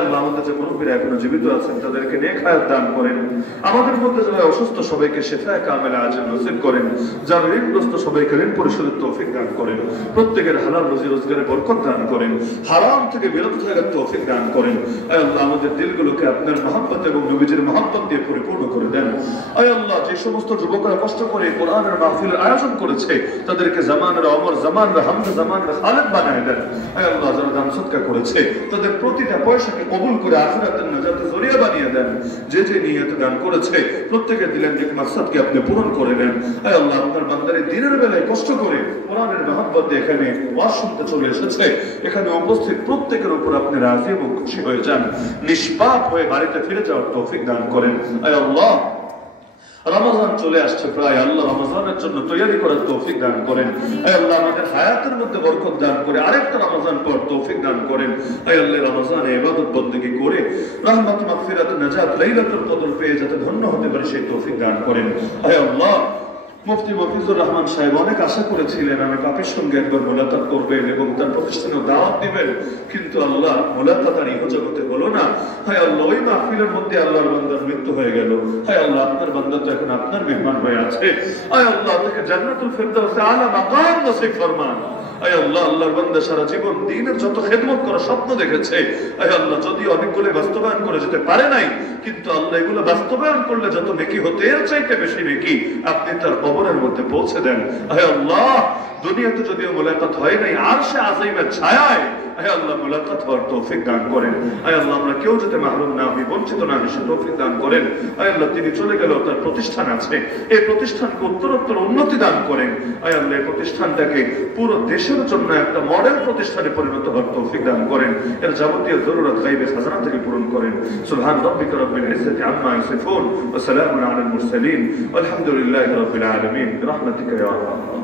আমাদের যে মুরব্বীরা এখনো জীবিত আছেন তাদেরকে নেক হায়াত দান করেন। আমাদের মধ্যে যারা অসুস্থ সবাইকে শিফায়ে কামিলা আজল নসিব করেন। যারা ঋণগ্রস্ত সবাইকে ঋণ পরিশোধের তৌফিক দান করেন। প্রত্যেকের হালাল রুজি রোজগারে বরকত দান করেন। হারাম থেকে বিরত থাকার তৌফিক দান করেন। আয় আল্লাহ আমাদের দিলগুলোকে আপনার মহব্বত এবং নবীজির মহব্বত দিয়ে পরিপূর্ণ করে দেন। আয় আল্লাহ যে সমস্ত যুবকরা কষ্ট করে কোরআনের মাহফিলের আয়োজন করেছে তাদেরকে জামানের ওমর জামানের হামজা জামানের খালেদ বানায় দেন। আয় আল্লাহ যারা দান সদকা করেছে তাদের প্রতিটা পয়সাকে কবুল করে আখিরাতের নাজাতের জরিয়া বানিয়ে দেন। যে যে নিয়তে দান করেছে প্রত্যেকের দিলেন যে মাকসাদকে আপনি পূরণ করে নেন। আয় আল্লাহ আপনার বান্দারে দিনের বেলায় কষ্ট করে কোরআনের মহব্বত দিয়ে এখানে ওয়াজ শুনতে চলে এসেছে, এখানে উপস্থিত প্রত্যেকের উপর আপনি রাজি এবং খুশি হয়ে যান, নিষ্পাপ হয়ে বাড়িতে ফিরে যাওয়ার তৌফিক দান করেন। আয় আল্লাহ রমজান চলে আসছে প্রায়, আল্লাহ রমজানের জন্য তৈরি করার তৌফিক দান করেন। আয় আল্লাহ আমাদের হায়াতের মধ্যে বরকত দান করে আরেকটা রমজান পর তৌফিক দান করেন। আয় আল্লাহ রমজানে ইবাদত বন্দেগী করে রহমত মাগফিরাত নাজাত লাইলাতুল কদর পেয়ে যাতে ধন্য হতে পারে সেই তৌফিক দান করেন। আয় আল্লাহ মুফতি মফিজুর রহমান সাহেব অনেক আশা করেছিলেন আমি পাপের সঙ্গে একবার মোলাকাত করবেন এবং তার প্রতিষ্ঠানে দাওয়াত দিবেন, কিন্তু আল্লাহ মোলাকাত আর ইহজগতে হলো না। হায় আল্লাহ ওই মাহফিলের মধ্যে আল্লাহর বান্দার মৃত্যু হয়ে গেল। হায় আল্লাহ আপনার বান্দা তো এখন আপনার মেহমান হয়ে আছে। আয় আল্লাহ তাকে জান্নাতুল ফিরদাউসে আলা মাকাম নসিব ফরমান। আয় আল্লাহ আল্লাহর বান্দা সারা জীবন দ্বীনের যত খেদমত করার স্বপ্ন দেখেছে, আয় আল্লাহ যদি অনেকগুলো বাস্তবায়ন করে যেতে পারে নাই, কিন্তু আল্লাহ এগুলো বাস্তবায়ন করলে যত নেকি হতে এর চাইতে বেশি নেকি আপনি তার কবরের মধ্যে পৌঁছে দেন। আয় আল্লাহ দুনিয়াতে যদিও মুলাকাত হয় নাই আরশে আযীমের ছায়ায় আয় আল্লাহ মুলাকাত হওয়ার তৌফিক দান করেন। আয় আল্লাহ আমরা কেউ যাতে মাহরুম না হই, বঞ্চিত না হই, সে তৌফিক দান করেন। আয় আল্লাহ তিনি চলে গেল, তার প্রতিষ্ঠান আছে, এই প্রতিষ্ঠানকে উত্তরোত্তর উন্নতি দান করেন। আয় আল্লাহ এই প্রতিষ্ঠানটাকে পুরো দেশের জন্য একটা মডেল প্রতিষ্ঠানে পরিণত হওয়ার তৌফিক দান করেন। এর যাবতীয় জরুরত গায়বে খাজানা থেকে পূরণ করেন। সুবহান রাব্বিকা রাব্বিল ইজ্জাতি আম্মা ইয়াসিফুন ওয়া সালামুন আলাল মুরসালিন ওয়ালহামদুলিল্লাহি রাব্বিল আলামিন বিরহমাতিকা ইয়া আরহাম।